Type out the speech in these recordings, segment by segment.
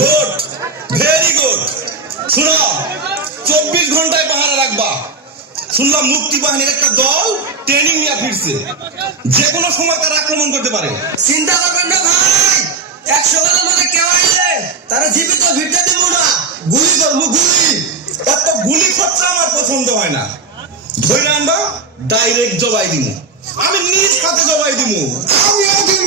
Good very good শুনো চব্বিশ ঘন্টায় পাহারা রাখবা। শুনলাম মুক্তি বাহিনীর একটা দল ট্রেনিং নিয়ে ফিরছে। যে কোনো সময় তারা আক্রমণ করতে পারে। চিন্তা করবেন না ভাই একশো বেলার মধ্যে কেউ আইলে তারা জীবিত ভিড়তে দিব না। গুলি করব গুলি। এত গুলি খরচা আমার পছন্দ হয় না। ধরে আনবা ডাইরেক্ট জবাই দিমু। আমি নিজ হাতে জবাই দিমু। আমিও দিব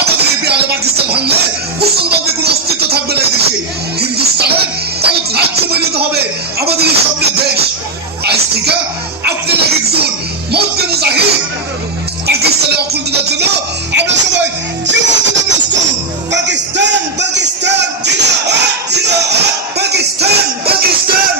আমাদের এই বিহারে পাকিস্তান ভাঙলে মুসলমানদের কোনো অস্তিত্ব থাকবে না দেশে। হিন্দুস্তানের তাহলে রাজ্য পরিণত হবে আমাদের এই স্বপ্নের দেশ। আজ থেকে আপনার এক একজন মধ্যে মুজাহিদ। পাকিস্তানের অখণ্ডতার জন্য আমরা সবাই জীবন দিতে প্রস্তুত। পাকিস্তান পাকিস্তান পাকিস্তান পাকিস্তান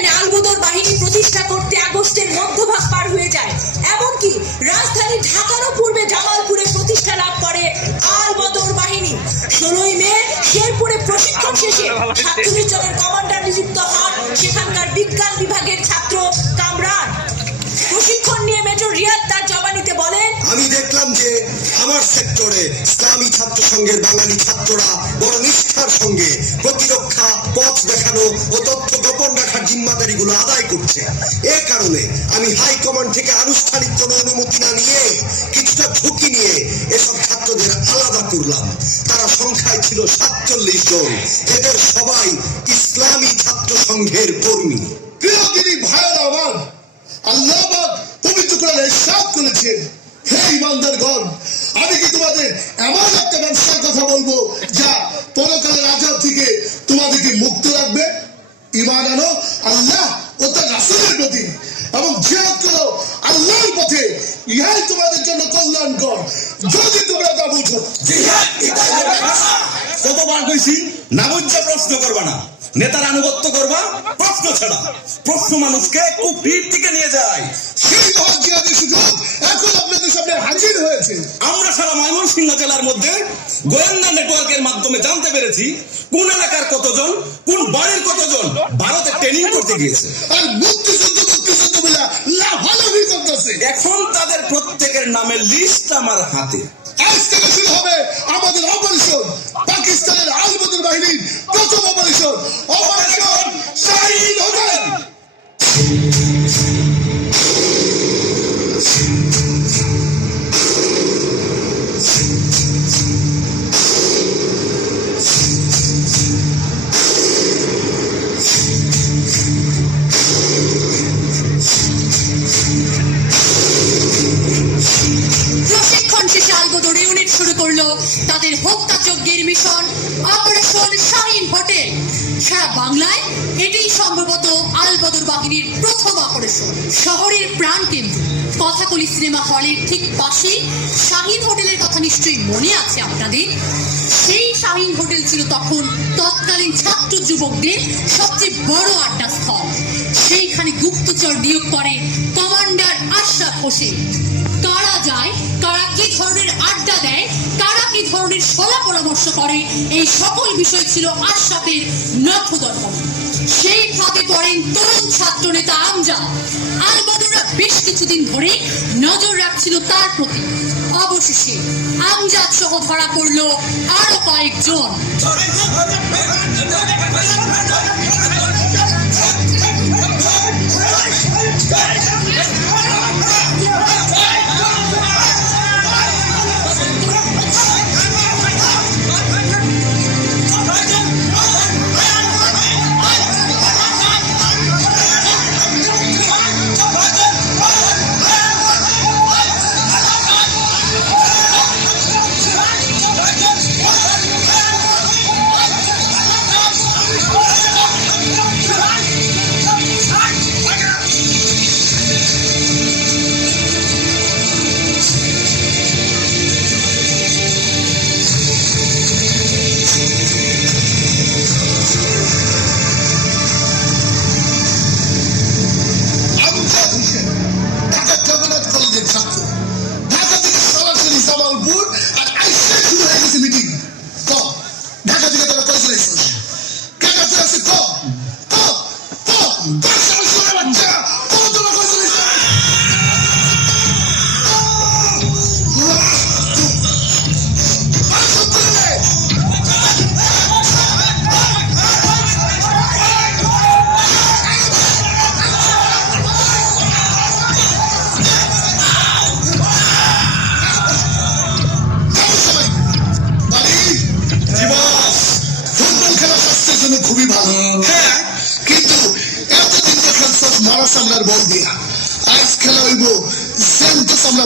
যেখানে আলবদর বাহিনী প্রতিষ্ঠা করতে আগস্টের মধ্যভাগ পার হয়ে যায়। এমনকি রাজধানী ঢাকারও পূর্বে জামালপুরে প্রতিষ্ঠা লাভ করে আলবদর বাহিনী। ষোলোই মে শেরপুরে প্রশিক্ষণ শেষে থেকে আনুষ্ঠানিক কোনো অনুমতি না নিয়ে, কিছুটা ঝুঁকি নিয়ে এসব ছাত্রদের আলাদা করলাম। তারা সংখ্যায় ছিল সাতচল্লিশ জন। এদের সবাই ইসলামী ছাত্র সংঘের কর্মী। প্রিয় দিদি ভাইয়েরা আল্লাহ পবিত্র ইরশাদ করেছেন। হে আমি কি তোমাদের এমন একটা ব্যবসার কথা বলব যা পরকালের আজাব থেকে তোমাদেরকে মুক্ত রাখবে? ইমান আনো, আল্লাহ ও তার রাসূলের প্রতি এবং জিহাদ করো আল্লাহর পথে, ইহাই তোমাদের জন্য কল্যাণকর। যদি তোমরা তা বুঝো? কতবার কইছি? না বুঝছে প্রশ্ন করবা না। নেতার আনুগত্য করবা প্রশ্ন ছাড়া। প্রশ্ন মানুষকে কুপির দিকে নিয়ে যায়। সেই জিহাদের সুযোগ এখন আপনাদের সামনে হাজির হয়েছে। আমরা সারা ময়মনসিংহ জেলার মধ্যে গোয়েন্দা নেটওয়ার্কের মাধ্যমে জানতে পেরেছি কোন এলাকার কতজন কোন বাড়ির কতজন ভারতে ট্রেনিং করতে গিয়েছে। আর মুক্তিযুদ্ধ মুক্তিযুদ্ধ বলে লাফালাফি করতেছে। এখন তাদের প্রত্যেকের নামের লিস্ট আমার হাতে। আজ থেকে শুরু হবে আমাদের অপারেশন পাকিস্তানের আলবদর বাহিনীর প্রথম operation operation Shahid Hossain. Operation Shahin hotel সারা বাংলায় এটাই সম্ভবত আলবদর বাহিনীর প্রথম অপারেশন শহরের প্রাণকেন্দ্র। কথাকলি সিনেমা হলের ঠিক পাশেই শাহিন হোটেলের কথা নিশ্চয়ই মনে আছে আপনাদের? সেই শাহিন হোটেল ছিল তখন তৎকালীন ছাত্র যুবকদের সবচেয়ে বড় আড্ডা স্থল। সেইখানে গুপ্তচর নিয়োগ করে কমান্ডার আশরাফ হোসেন। কারা যায়, কারা কি ধরনের আড্ডা দেয়, কারা কি ধরনের সলা পরামর্শ করে, এই সকল বিষয় ছিল আশরাফের নখদর্পণ। সেই ফাঁদে পড়েন তরুণ ছাত্র নেতা আমজা আলবদরা বেশ কিছুদিন ধরে নজর রাখছিল তার প্রতি অবশেষে আমজাদ সহ ধরা পড়ল আরও কয়েকজন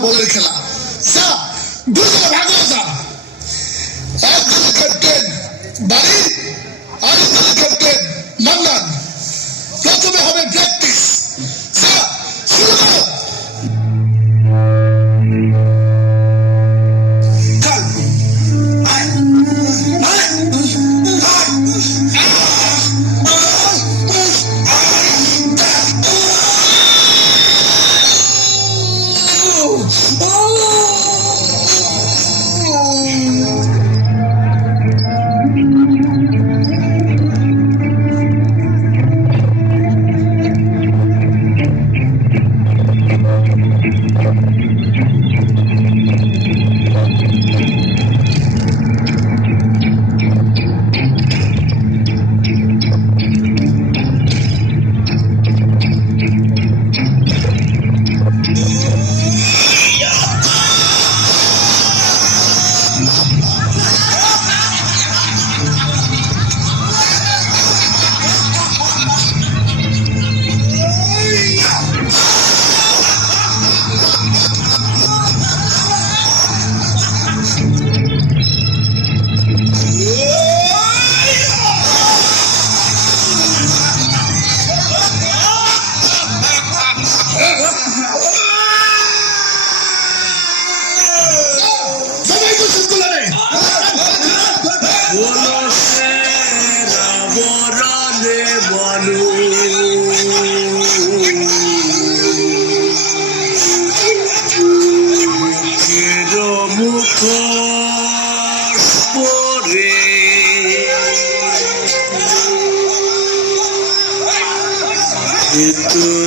বলের খেলা। সবাই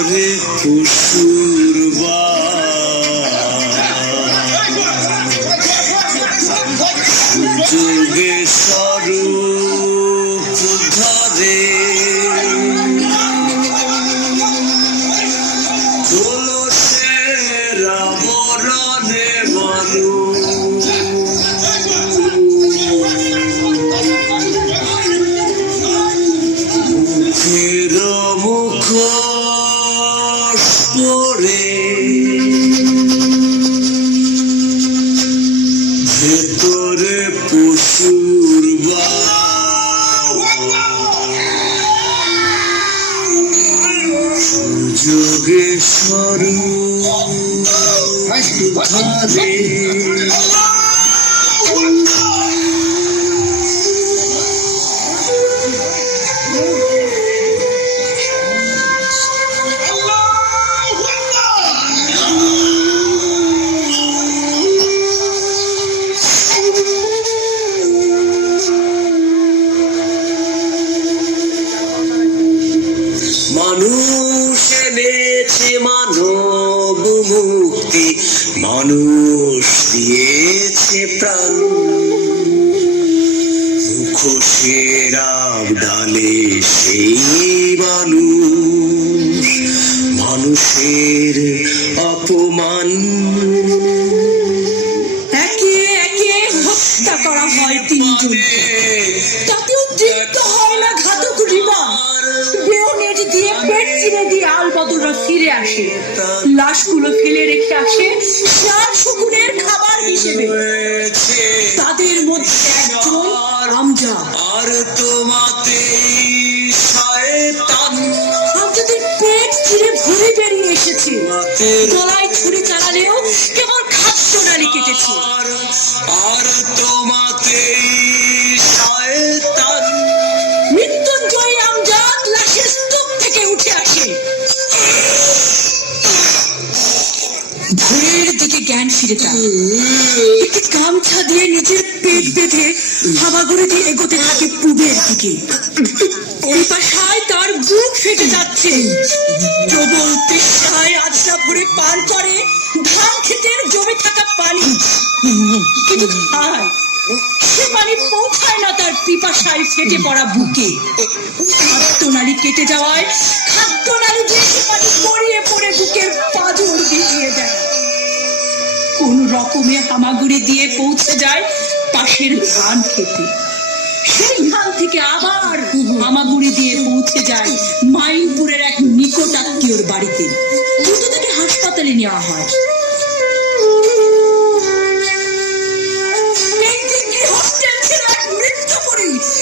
ভেতরে কুসুরবা যুগে সুযোগে স্বরূপ সেই মানুষ মানুষের অপমান। একে একে হত্যা করা হয় তিনজনকে। তাতেও তৃপ্ত হয় না ঘাতক রিমা বেয়নেট দিয়ে পেট চিরে দিয়ে আলবদররা ফিরে আসে। লাশগুলো ফেলে রেখে আসে ষাট শকুনের খাবার হিসেবে। তাদের মধ্যে একজন আমজা আর তোমাতে গলায় ছুরি চালালেও কেবল খাদ্য নালি কেটেছে। জ্ঞান ফিরে একটি গামছা দিয়ে নিজের পেট বেঁধে হামাগুড়ি দিয়ে এগোতে থাকে পূবের দিকে। পিপাসায় তার বুক ফেটে যাচ্ছে। প্রবল আচ্ছা ভরে করে ধান ক্ষেতের জমে থাকা পানি। কিন্তু সে পানি পৌঁছায় না তার পিপাসায় ফেটে পড়া বুকে। খাদ্যনালী কেটে যাওয়ায় খাদ্যনালী দিয়ে সে পানি গড়িয়ে পড়ে বুকের পাজর ভিজিয়ে দেয়। কোন রকমে হামাগুড়ি দিয়ে পৌঁছে যায় পাশের ধান খেতে। সেই ধান থেকে আবার হামাগুড়ি দিয়ে পৌঁছে যায় মাইনপুরের এক নিকট আত্মীয়র বাড়িতে। দ্রুত তাকে হাসপাতালে নেওয়া হয়।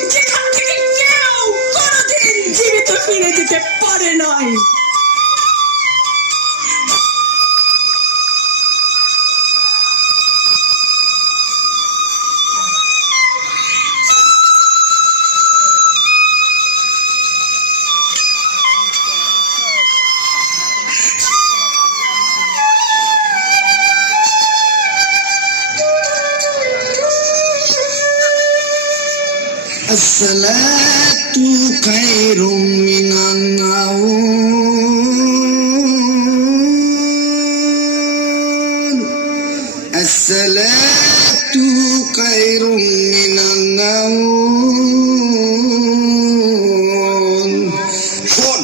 যেখান থেকে জীবিত যেতে নাই। الصلاة خير من النوم الصلاة خير من النوم শোন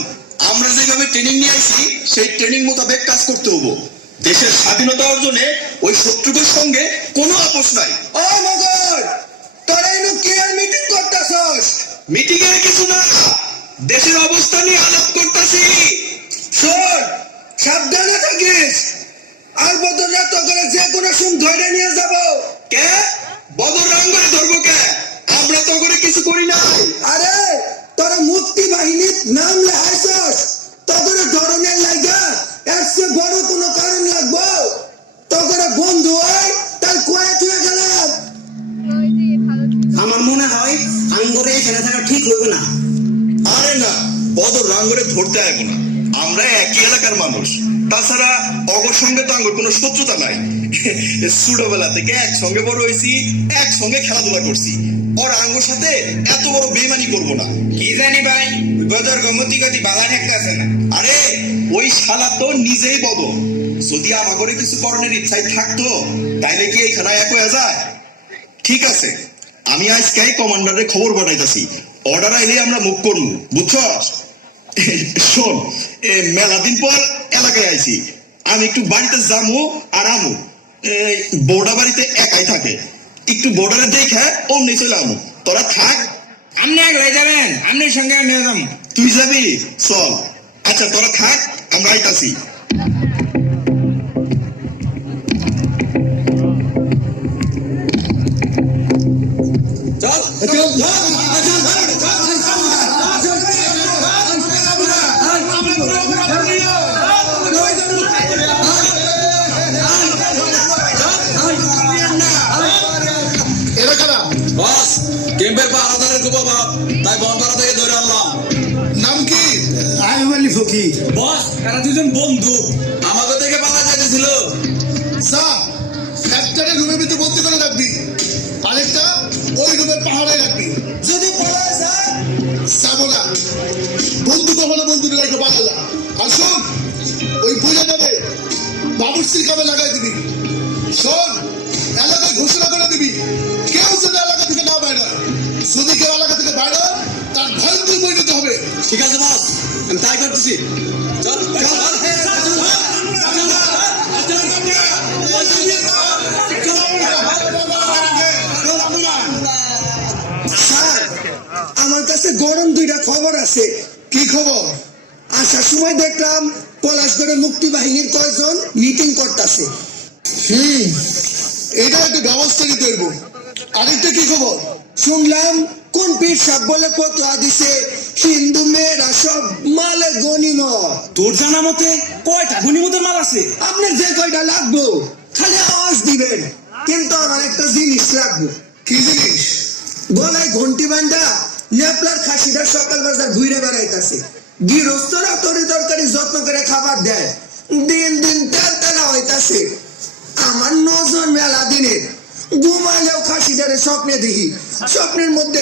আমরা যেভাবে ট্রেনিং নিয়ে আসি সেই ট্রেনিং মোতাবেক কাজ করতে হবো দেশের স্বাধীনতা অর্জনে ওই শত্রুদের সঙ্গে কোনো আপোষ নাই মিটিং এর কিছু না। দেশের অবস্থা নিয়ে আলাপ করতেছি। শোন সাবধানে থাকিস। আর বদরা তো করে যে কোনো সুম ধরে নিয়ে যাব। কে? বদর করে ধরবো কে? আমরা তো করে কিছু করি না আরে তোরা মুক্তি বাহিনীর নাম কোনো শত্রুতা নাই। ছোটবেলা থেকে একসঙ্গে বড় হয়েছি একসঙ্গে খেলাধুলা করছি। ওর আঙ্গুর সাথে এত বড় বেমানি করব না। কি জানি ভাই বদর গমতি গতি বালা ঠেকতেছে না। আরে ওই শালা তো নিজেই বদল। যদি আমার করে কিছু করণের ইচ্ছাই থাকতো তাইলে কি এই খেলা এক হয়ে যায়? ঠিক আছে আমি আজকেই কমান্ডারের খবর পাঠাইতেছি। অর্ডার আইলে আমরা মুখ করব বুঝছ শোন এ মেলা দিন পর এলাকায় আইছি। আমি একটু বাড়িতে যামু আর আমু এই বৌডা বাড়িতে একাই থাকে। একটু বর্ডারে দেখে অমনি চলে আমু। তোরা থাক। আপনি একলাই যাবেন? আপনার সঙ্গে আমিও যাব। তুই যাবি? চল। আচ্ছা তোরা থাক আমরা আইতাছি। এরা ফকির বস এরা দুজন বন্ধু। আমাদের থেকে পালা যাইতেছিল। যা একটারে রুমের ভিতরে বন্দি করে রাখবি। আরেকটা ওই রুমের পাহাড়ে রাখবি। যদি পালায় যায়? যাব না। বন্ধু কখনো বন্ধু রেখে পাঠা আর শোন ওই বুঝে যাবে বাবুর্চির কামে লাগাই স্যার, আমার কাছে গরম দুইটা খবর আছে। কি খবর? আসার সময় দেখলাম পলাশগড়ে মুক্তি বাহিনীর কয়েকজন মিটিং করতেছে। হুম এটা একটা ব্যবস্থা নিতে আরেকটা কি খবর? শুনলাম কোন পীর সাহেব বলে পতোয়া দিছে? হিন্দু মেয়েরা সব মালে গনিমত। তোর জানা মতে কয়টা গনিমতের মাল আছে? আপনার যে কয়টা লাগবো খালি আওয়াজ দিবেন। কিন্তু আমার একটা জিনিস লাগবে। কি জিনিস? গলায় ঘন্টি বান্ধা নেপলার খাসিটা সকাল বাজার ঘুরে বেড়াইতেছে। গৃহস্থরা তরি তরকারি যত্ন করে খাবার দেয়। দিন দিন তেল তেলা হইতাছে। আমার নজন মেলা দিনের ঘুমালেও খাসিটারে স্বপ্নে দেখি, স্বপ্নের মধ্যে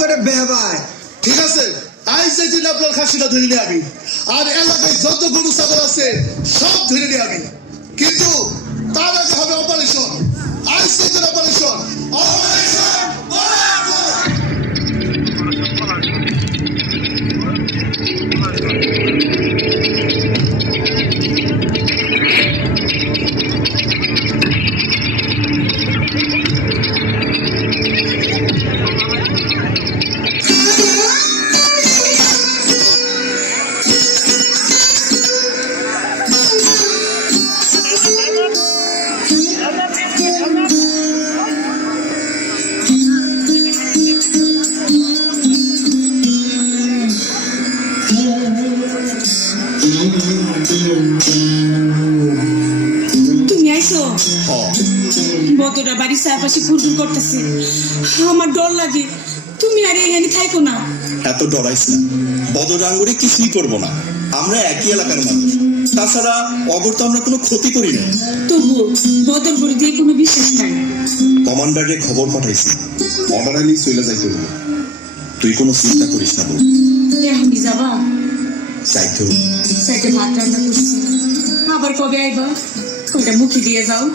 করে বেবায়। ঠিক আছে? যেদিন আপনার খাসিটা ধরে নিয়ে আমি আর এলাকায় যত গরু, ছাগল আছে, সব ধরে নিয়ে আমি কিন্তু তার আগে হবে অপারেশন যেদিন অপারেশন চারপাশে ঘুরঘুর করতেছে। আমার ডর লাগে। তুমি আর এখানে থাইকো না। এত ডরাইস না। বদর আঙ্গুরে কিছুই করব না। আমরা একই এলাকার মানুষ। তাছাড়া অগর তো আমরা কোনো ক্ষতি করি না। তবু বদল করে দিয়ে কোনো বিশ্বাস নাই। কমান্ডারে খবর পাঠাইছি। অর্ডার আলি চলে যাইতে হবে তুই কোনো চিন্তা করিস না বউ। এখনই যাবা। যাইতে হবে সাইডে ভাত রান্না করছি। আবার কবে আইবা? ওইটা মুখে দিয়ে যাও।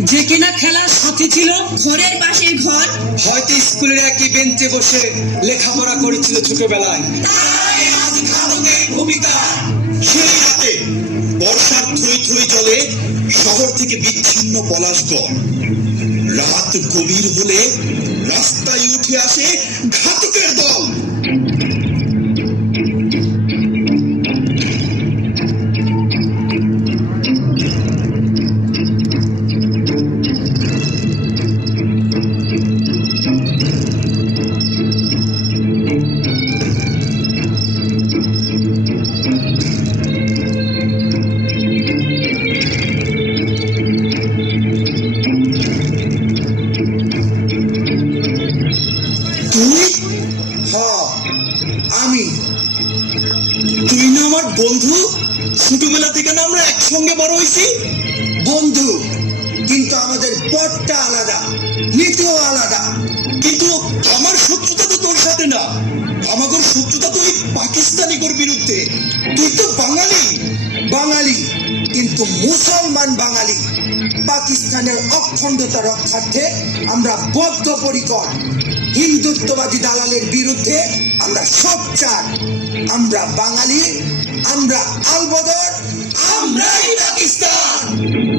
যে কিনা খেলার সাথী ছিল, ঘরের পাশের ঘর। হয়তো স্কুলের একই বেঞ্চে বসে লেখাপড়া করেছিল ছোটবেলায়। ভূমিকা। সেই রাতে বর্ষার থই থই জলে শহর থেকে বিচ্ছিন্ন পলাশগড়। রাত গভীর হলে রাস্তায় উঠে আসে ঘাতকের দল। ছোটবেলা থেকে না আমরা একসঙ্গে বড় হয়েছি। বন্ধু, কিন্তু আমাদের পথটা আলাদা, নীতিও আলাদা। কিন্তু আমার শত্রুতা তো তোর সাথে না। আমাদের শত্রুতা তো ওই পাকিস্তানিগর বিরুদ্ধে। তুই তো বাঙালি। বাঙালি, কিন্তু মুসলমান বাঙালি। পাকিস্তানের অখণ্ডতা রক্ষার্থে আমরা বদ্ধপরিকর। হিন্দুত্ববাদী দালালের বিরুদ্ধে আমরা সব সোচ্চার আমরা বাঙালি আমরা আলবদর আমরাই পাকিস্তান।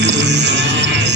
Música